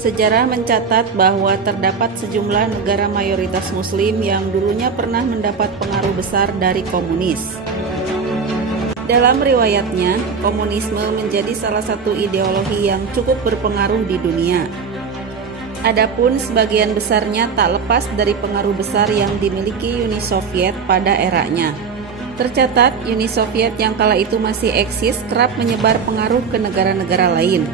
Sejarah mencatat bahwa terdapat sejumlah negara mayoritas Muslim yang dulunya pernah mendapat pengaruh besar dari komunis. Dalam riwayatnya, komunisme menjadi salah satu ideologi yang cukup berpengaruh di dunia. Adapun sebagian besarnya tak lepas dari pengaruh besar yang dimiliki Uni Soviet pada eranya. Tercatat, Uni Soviet yang kala itu masih eksis kerap menyebar pengaruh ke negara-negara lain.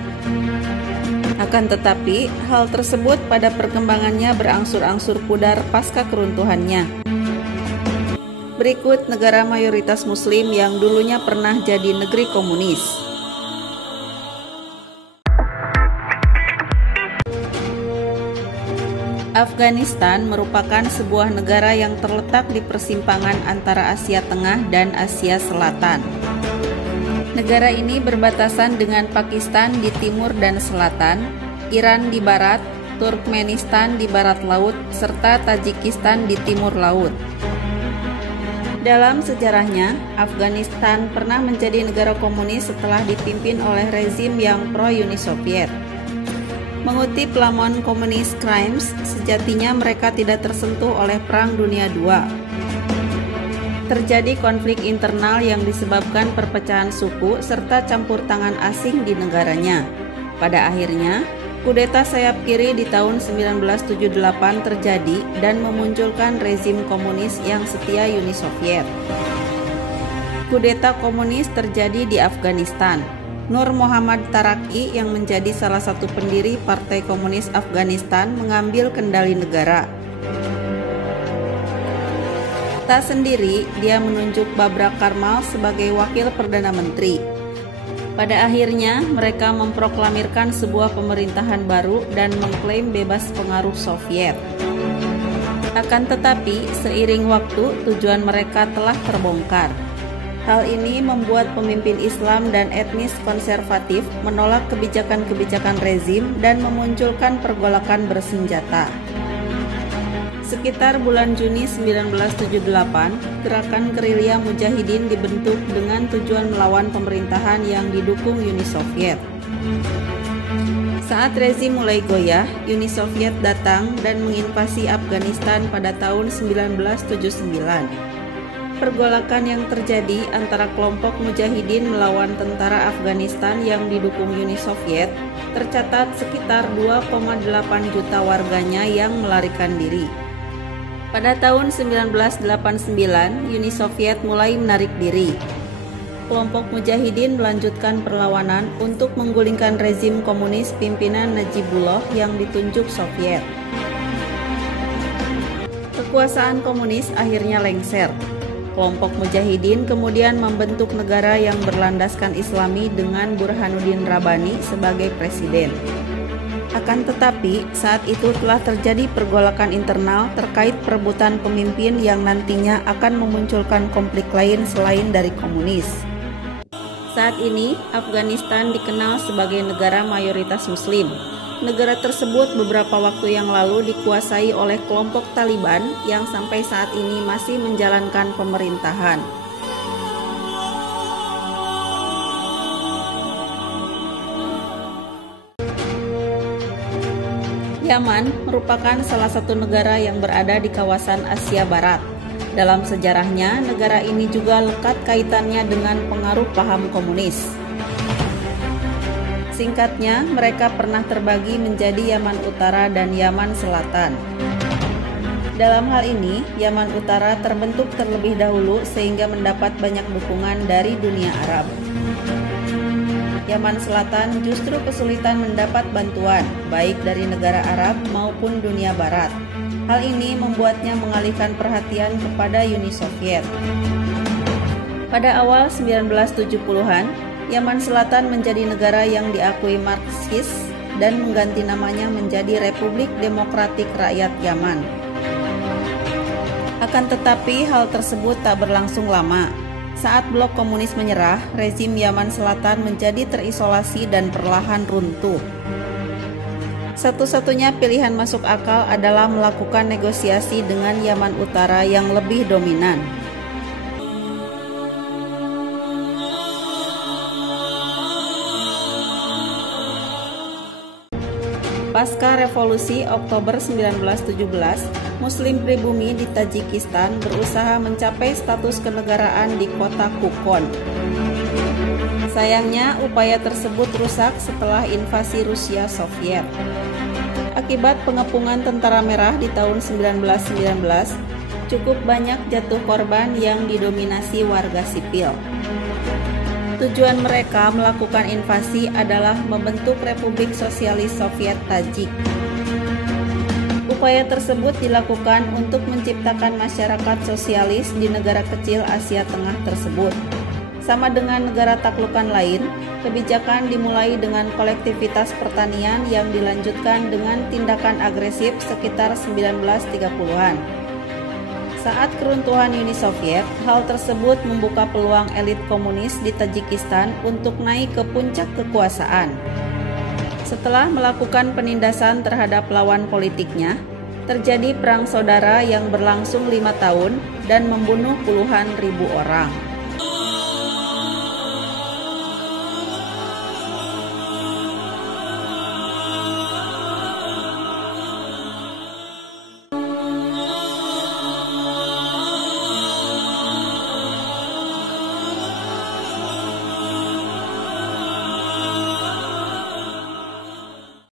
Akan tetapi, hal tersebut pada perkembangannya berangsur-angsur pudar pasca keruntuhannya. Berikut negara mayoritas Muslim yang dulunya pernah jadi negeri komunis. Afghanistan merupakan sebuah negara yang terletak di persimpangan antara Asia Tengah dan Asia Selatan. Negara ini berbatasan dengan Pakistan di timur dan selatan, Iran di barat, Turkmenistan di barat laut, serta Tajikistan di timur laut. Dalam sejarahnya, Afghanistan pernah menjadi negara komunis setelah dipimpin oleh rezim yang pro-Uni Soviet. Mengutip laman Communist Crimes, sejatinya mereka tidak tersentuh oleh Perang Dunia II. Terjadi konflik internal yang disebabkan perpecahan suku serta campur tangan asing di negaranya. Pada akhirnya, kudeta sayap kiri di tahun 1978 terjadi dan memunculkan rezim komunis yang setia Uni Soviet. Kudeta komunis terjadi di Afghanistan. Nur Muhammad Taraki yang menjadi salah satu pendiri Partai Komunis Afghanistan mengambil kendali negara. Tak sendiri, dia menunjuk Babrak Karmal sebagai wakil Perdana Menteri. Pada akhirnya, mereka memproklamirkan sebuah pemerintahan baru dan mengklaim bebas pengaruh Soviet. Akan tetapi, seiring waktu, tujuan mereka telah terbongkar. Hal ini membuat pemimpin Islam dan etnis konservatif menolak kebijakan-kebijakan rezim dan memunculkan pergolakan bersenjata. Sekitar bulan Juni 1978, gerakan gerilya Mujahidin dibentuk dengan tujuan melawan pemerintahan yang didukung Uni Soviet. Saat rezim mulai goyah, Uni Soviet datang dan menginvasi Afghanistan pada tahun 1979. Pergolakan yang terjadi antara kelompok Mujahidin melawan tentara Afghanistan yang didukung Uni Soviet, tercatat sekitar 2,8 juta warganya yang melarikan diri. Pada tahun 1989, Uni Soviet mulai menarik diri. Kelompok Mujahidin melanjutkan perlawanan untuk menggulingkan rezim komunis pimpinan Najibullah yang ditunjuk Soviet. Kekuasaan komunis akhirnya lengser. Kelompok Mujahidin kemudian membentuk negara yang berlandaskan Islami dengan Burhanuddin Rabbani sebagai presiden. Akan tetapi, saat itu telah terjadi pergolakan internal terkait perebutan pemimpin yang nantinya akan memunculkan konflik lain selain dari komunis. Saat ini, Afghanistan dikenal sebagai negara mayoritas Muslim. Negara tersebut beberapa waktu yang lalu dikuasai oleh kelompok Taliban yang sampai saat ini masih menjalankan pemerintahan. Yaman merupakan salah satu negara yang berada di kawasan Asia Barat. Dalam sejarahnya, negara ini juga lekat kaitannya dengan pengaruh paham komunis. Singkatnya, mereka pernah terbagi menjadi Yaman Utara dan Yaman Selatan. Dalam hal ini, Yaman Utara terbentuk terlebih dahulu sehingga mendapat banyak dukungan dari dunia Arab. Yaman Selatan justru kesulitan mendapat bantuan, baik dari negara Arab maupun dunia Barat. Hal ini membuatnya mengalihkan perhatian kepada Uni Soviet. Pada awal 1970-an, Yaman Selatan menjadi negara yang diakui Marxis dan mengganti namanya menjadi Republik Demokratik Rakyat Yaman. Akan tetapi, hal tersebut tak berlangsung lama. Saat blok komunis menyerah, rezim Yaman Selatan menjadi terisolasi dan perlahan runtuh. Satu-satunya pilihan masuk akal adalah melakukan negosiasi dengan Yaman Utara yang lebih dominan. Pasca Revolusi Oktober 1917, Muslim pribumi di Tajikistan berusaha mencapai status kenegaraan di kota Kukon. Sayangnya, upaya tersebut rusak setelah invasi Rusia Soviet. Akibat pengepungan Tentara Merah di tahun 1919, cukup banyak jatuh korban yang didominasi warga sipil. Tujuan mereka melakukan invasi adalah membentuk Republik Sosialis Soviet Tajik. Upaya tersebut dilakukan untuk menciptakan masyarakat sosialis di negara kecil Asia Tengah tersebut. Sama dengan negara taklukan lain, kebijakan dimulai dengan kolektivitas pertanian yang dilanjutkan dengan tindakan agresif sekitar 1930-an. Saat keruntuhan Uni Soviet, hal tersebut membuka peluang elit komunis di Tajikistan untuk naik ke puncak kekuasaan. Setelah melakukan penindasan terhadap lawan politiknya, terjadi perang saudara yang berlangsung 5 tahun dan membunuh puluhan ribu orang.